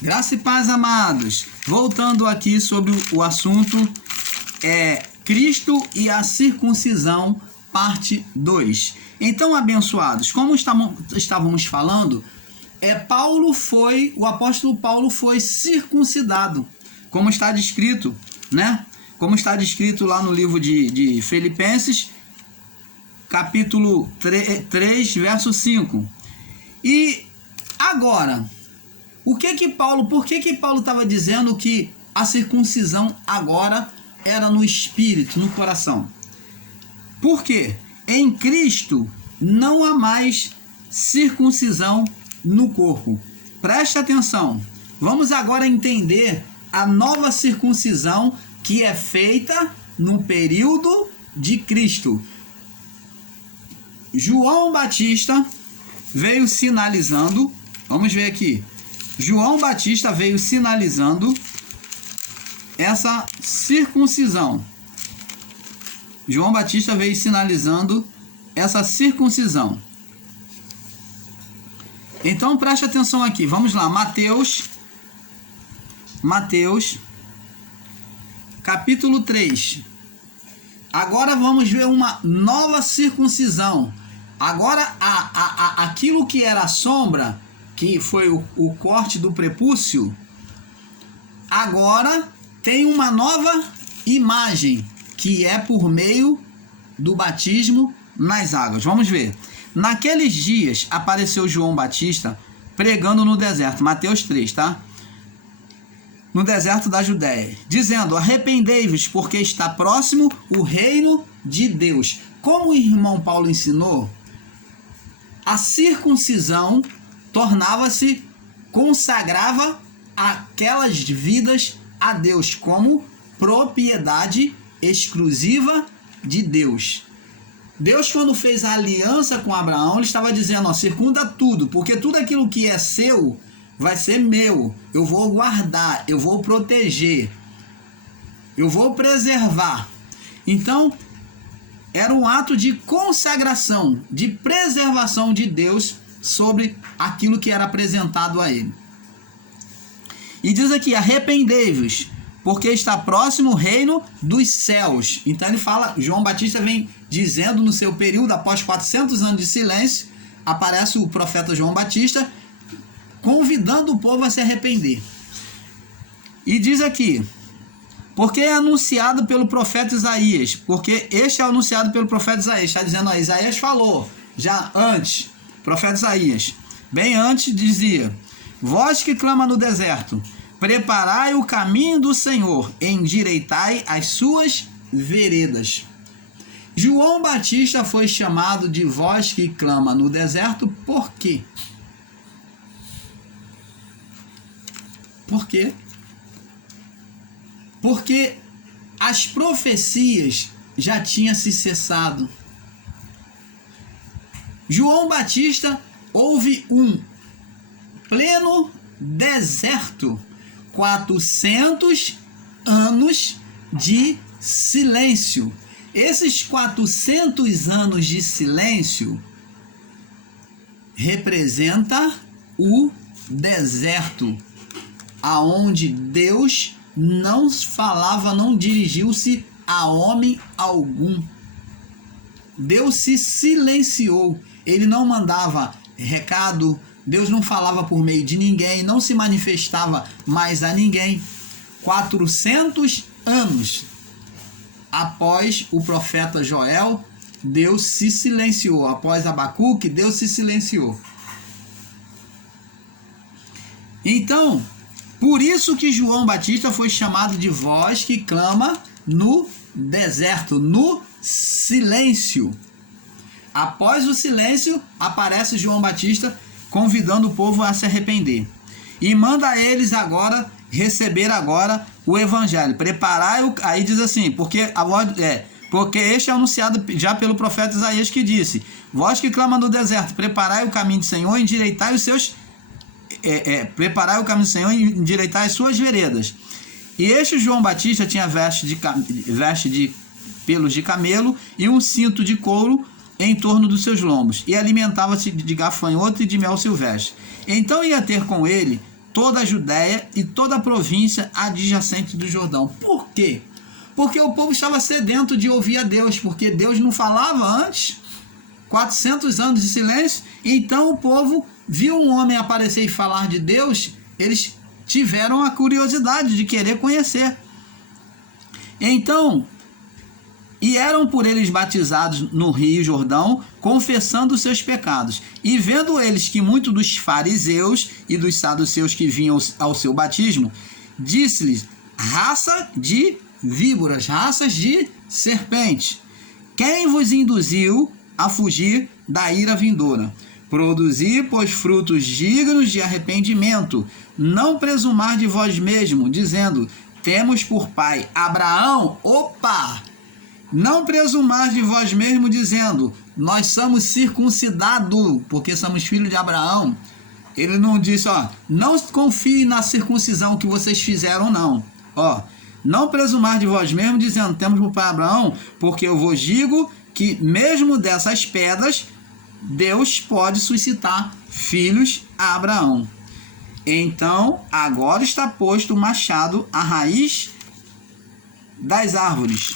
Graça e paz, amados. Voltando aqui sobre o assunto Cristo e a circuncisão, parte 2. Então, abençoados, como estávamos falando, o apóstolo Paulo foi circuncidado, como está descrito, né? Como está descrito lá no livro de Filipenses, capítulo 3, verso 5. E agora, por que Paulo estava dizendo que a circuncisão agora era no espírito, no coração? Porque em Cristo não há mais circuncisão no corpo. Preste atenção. Vamos agora entender a nova circuncisão que é feita no período de Cristo. João Batista veio sinalizando, vamos ver aqui. João Batista veio sinalizando essa circuncisão. João Batista veio sinalizando essa circuncisão. Então preste atenção aqui. Vamos lá, Mateus, capítulo 3. Agora vamos ver uma nova circuncisão. Agora aquilo que era a sombra, que foi o corte do prepúcio, agora tem uma nova imagem, que é por meio do batismo nas águas. Vamos ver. Naqueles dias apareceu João Batista pregando no deserto, Mateus 3, tá? No deserto da Judéia, dizendo: arrependei-vos, porque está próximo o reino de Deus. Como o irmão Paulo ensinou, a circuncisão consagrava aquelas vidas a Deus como propriedade exclusiva de Deus. Deus, quando fez a aliança com Abraão, ele estava dizendo: circunda tudo, porque tudo aquilo que é seu vai ser meu. Eu vou guardar, eu vou proteger, eu vou preservar. Então, era um ato de consagração, de preservação de Deus sobre aquilo que era apresentado a ele. E diz aqui: arrependei-vos, porque está próximo o reino dos céus. Então ele fala, João Batista vem dizendo no seu período, após 400 anos de silêncio, aparece o profeta João Batista, convidando o povo a se arrepender. E diz aqui: porque é anunciado pelo profeta Isaías, porque este é anunciado pelo profeta Isaías. Está dizendo, Isaías falou, já antes, profeta Isaías, bem antes dizia: vós que clama no deserto, preparai o caminho do Senhor, endireitai as suas veredas. João Batista foi chamado de voz que clama no deserto, por quê? Por quê? Porque as profecias já tinham se cessado. João Batista houve um pleno deserto, 400 anos de silêncio. Esses 400 anos de silêncio representa o deserto, aonde Deus não falava, não dirigiu-se a homem algum. Deus se silenciou, ele não mandava recado, Deus não falava por meio de ninguém, não se manifestava mais a ninguém. 400 anos após o profeta Joel, Deus se silenciou. Após Abacuque, Deus se silenciou. Então, por isso que João Batista foi chamado de voz que clama no deserto, no silêncio. Após o silêncio, aparece João Batista convidando o povo a se arrepender. E manda eles agora receber agora o evangelho. Preparai, aí diz assim, porque este é anunciado já pelo profeta Isaías, que disse: vós que clama no deserto, preparai o caminho do Senhor, endireitai os seus preparai o caminho do Senhor e endireitai as suas veredas. E este João Batista tinha veste de pelos de camelo e um cinto de couro em torno dos seus lombos, e alimentava-se de gafanhoto e de mel silvestre. Então ia ter com ele toda a Judéia e toda a província adjacente do Jordão. Por quê? Porque o povo estava sedento de ouvir a Deus, porque Deus não falava antes, 400 anos de silêncio. Então o povo viu um homem aparecer e falar de Deus, eles tiveram a curiosidade de querer conhecer. Então, e eram por eles batizados no Rio Jordão, confessando os seus pecados. E vendo eles que muitos dos fariseus e dos saduceus que vinham ao seu batismo, disse-lhes: raça de víboras, raças de serpentes, quem vos induziu a fugir da ira vindoura? Produzi, pois, frutos dignos de arrependimento. Não presumar de vós mesmo, dizendo: temos por pai Abraão. Opa! Não presumar de vós mesmo, dizendo: nós somos circuncidados, porque somos filhos de Abraão. Ele não disse, não confie na circuncisão que vocês fizeram, não. Não presumar de vós mesmo, dizendo: temos por pai Abraão, porque eu vos digo que mesmo dessas pedras, Deus pode suscitar filhos a Abraão. Então, agora está posto o machado à raiz das árvores.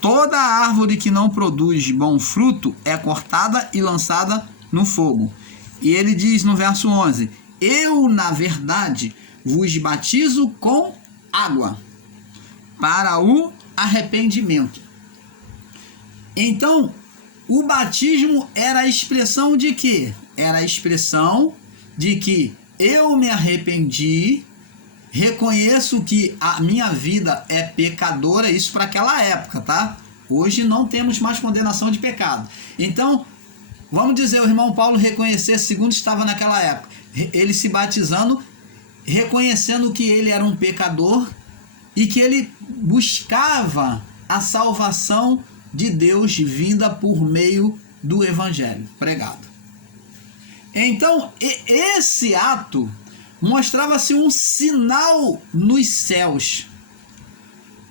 Toda árvore que não produz bom fruto é cortada e lançada no fogo. E ele diz no verso 11: eu, na verdade, vos batizo com água para o arrependimento. Então, o batismo era a expressão de quê? Era a expressão de que eu me arrependi, reconheço que a minha vida é pecadora, isso para aquela época, tá? Hoje não temos mais condenação de pecado. Então, vamos dizer, o irmão Paulo reconhecer, segundo estava naquela época, ele se batizando, reconhecendo que ele era um pecador e que ele buscava a salvação de Deus vinda por meio do evangelho pregado. Então, esse ato mostrava-se um sinal nos céus.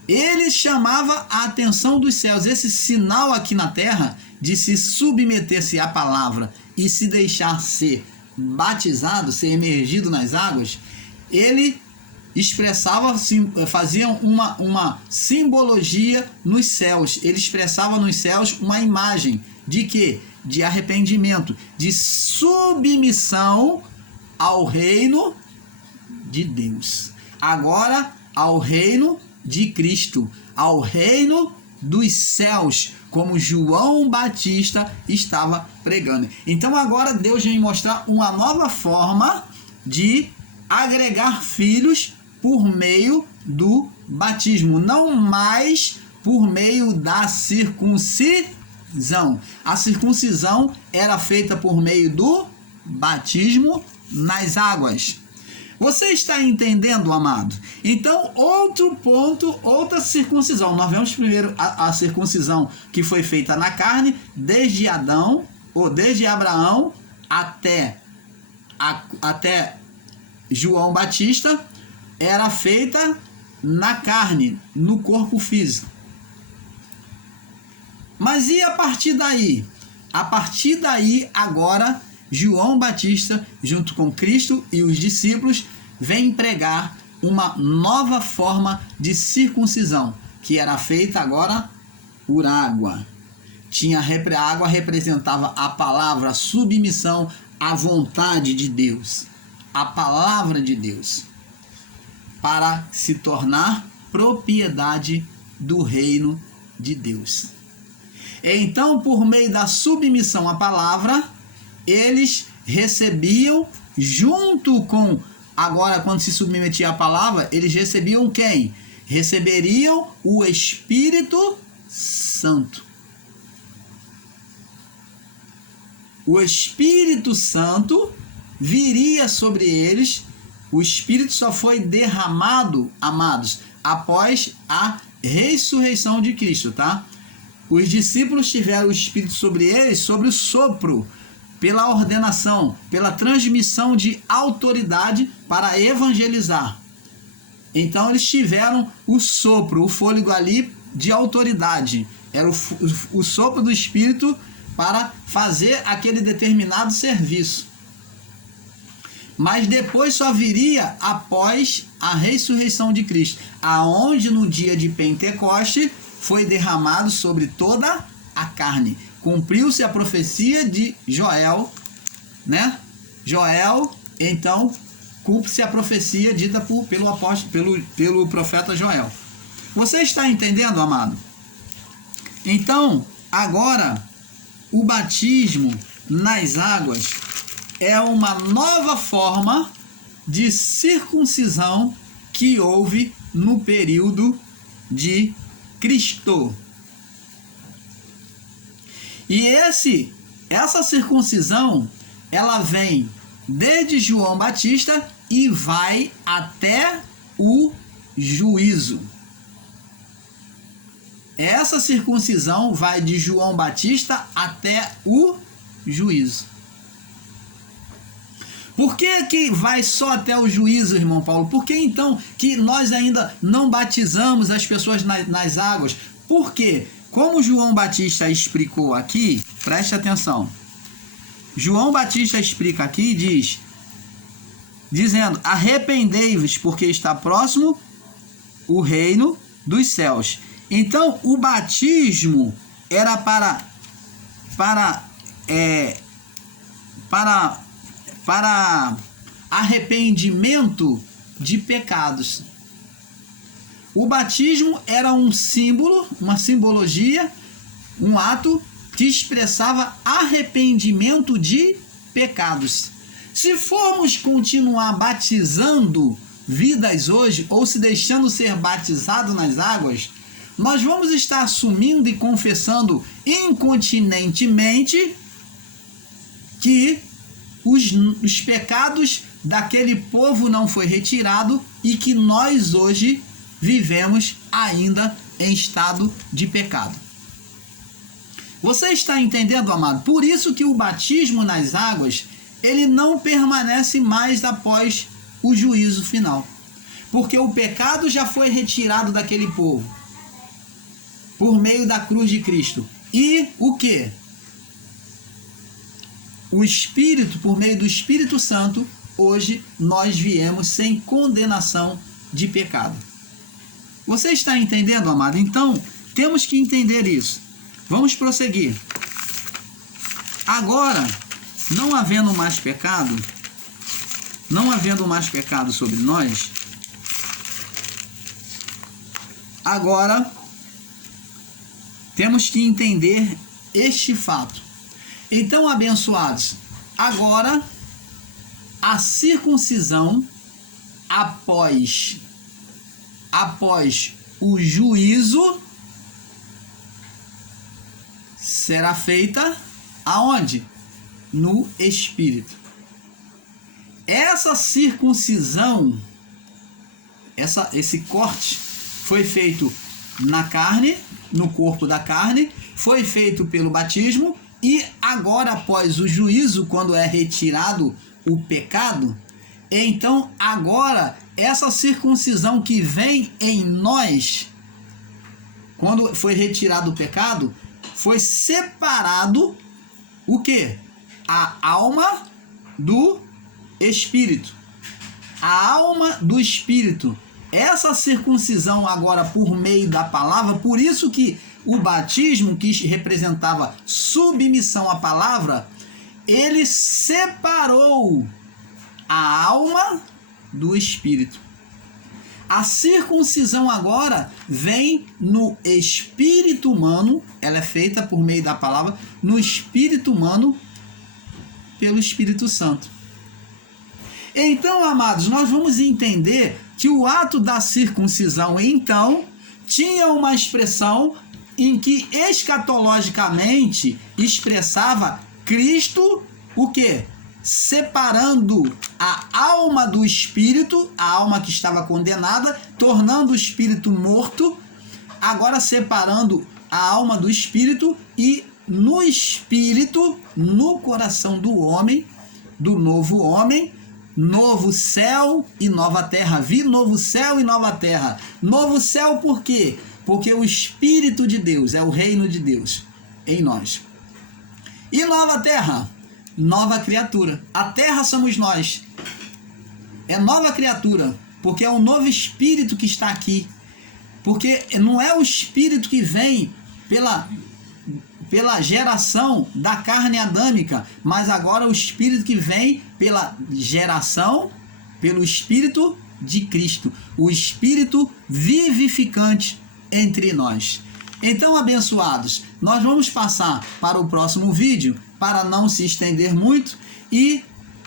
Ele chamava a atenção dos céus. Esse sinal aqui na terra de se submeter-se à palavra e se deixar ser batizado, ser emergido nas águas, ele expressava, fazia uma simbologia nos céus. Ele expressava nos céus uma imagem de quê? De arrependimento, de submissão ao reino de Deus. Agora ao reino de Cristo, ao reino dos céus, como João Batista estava pregando. Então agora Deus vem mostrar uma nova forma de agregar filhos por meio do batismo, não mais por meio da circuncisão. A circuncisão era feita por meio do batismo nas águas. Você está entendendo, amado? Então, outro ponto, outra circuncisão. Nós vemos primeiro a circuncisão que foi feita na carne, desde Adão, ou desde Abraão até João Batista, era feita na carne, no corpo físico. Mas e a partir daí? A partir daí, agora, João Batista, junto com Cristo e os discípulos, vem pregar uma nova forma de circuncisão, que era feita agora por água. A água representava a palavra, a submissão à vontade de Deus, a palavra de Deus, para se tornar propriedade do reino de Deus. Então, por meio da submissão à palavra, eles recebiam, junto com, agora quando se submetia à palavra, eles recebiam quem? Receberiam o Espírito Santo. O Espírito Santo viria sobre eles. O Espírito só foi derramado, amados, após a ressurreição de Cristo, tá? Os discípulos tiveram o Espírito sobre eles, sobre o sopro, pela ordenação, pela transmissão de autoridade para evangelizar. Então eles tiveram o sopro, o fôlego ali de autoridade. Era o sopro do Espírito para fazer aquele determinado serviço. mas depois só viria após a ressurreição de Cristo, aonde no dia de Pentecoste foi derramado sobre toda a carne. Cumpriu-se a profecia de Joel, né? Joel, então, cumpre-se a profecia dita pelo apóstolo, pelo profeta Joel. Você está entendendo, amado? Então, agora, o batismo nas águas é uma nova forma de circuncisão que houve no período de Cristo. E essa circuncisão, ela vem desde João Batista e vai até o juízo. Essa circuncisão vai de João Batista até o juízo. Por que vai só até o juízo, irmão Paulo? Por que então que nós ainda não batizamos as pessoas nas águas? Por quê? Como João Batista explicou aqui, preste atenção. João Batista explica aqui e dizendo: arrependei-vos, porque está próximo o reino dos céus. Então, o batismo era para arrependimento de pecados. O batismo era um símbolo, uma simbologia, um ato que expressava arrependimento de pecados. Se formos continuar batizando vidas hoje, ou se deixando ser batizado nas águas, nós vamos estar assumindo e confessando incontinentemente que os pecados daquele povo não foi retirado e que nós hoje vivemos ainda em estado de pecado. Você está entendendo, amado? Por isso que o batismo nas águas, ele não permanece mais após o juízo final. Porque o pecado já foi retirado daquele povo por meio da cruz de Cristo. E o quê? O Espírito, por meio do Espírito Santo, hoje nós viemos sem condenação de pecado. Você está entendendo, amado? Então, temos que entender isso. Vamos prosseguir. Agora, não havendo mais pecado sobre nós, agora temos que entender este fato. Então, abençoados, agora a circuncisão após o juízo será feita aonde? No Espírito. Essa circuncisão, esse corte foi feito na carne, no corpo da carne, foi feito pelo batismo, e agora após o juízo, quando é retirado o pecado, então agora essa circuncisão que vem em nós, quando foi retirado o pecado, foi separado o quê? A alma do Espírito. A alma do Espírito. Essa circuncisão agora por meio da palavra, por isso que o batismo, que representava submissão à palavra, ele separou a alma do Espírito. A circuncisão agora vem no espírito humano, ela é feita por meio da palavra, no espírito humano, pelo Espírito Santo. Então, amados, nós vamos entender que o ato da circuncisão, então, tinha uma expressão em que escatologicamente expressava Cristo, o quê? Separando a alma do espírito, a alma que estava condenada, tornando o espírito morto, agora separando a alma do espírito, e no espírito, no coração do homem, do novo homem, novo céu e nova terra. Vi novo céu e nova terra. Novo céu por quê? Porque o Espírito de Deus é o reino de Deus em nós. E nova terra, nova criatura. A terra somos nós. é nova criatura, porque é um novo espírito que está aqui. Porque não é o espírito que vem pela geração da carne adâmica, mas agora o espírito que vem pela geração, pelo espírito de Cristo, o espírito vivificante entre nós. Então, abençoados, nós vamos passar para o próximo vídeo, para não se estender muito, e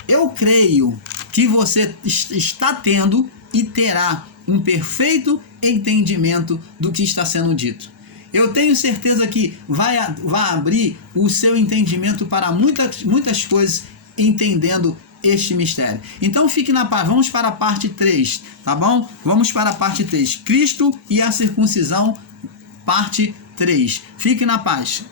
eu creio que você está tendo e terá um perfeito entendimento do que está sendo dito. Eu tenho certeza que vai abrir o seu entendimento para muitas coisas, entendendo este mistério. Então fique na paz, vamos para a parte 3, tá bom? Vamos para a parte 3, Cristo e a circuncisão, parte 3. Fique na paz.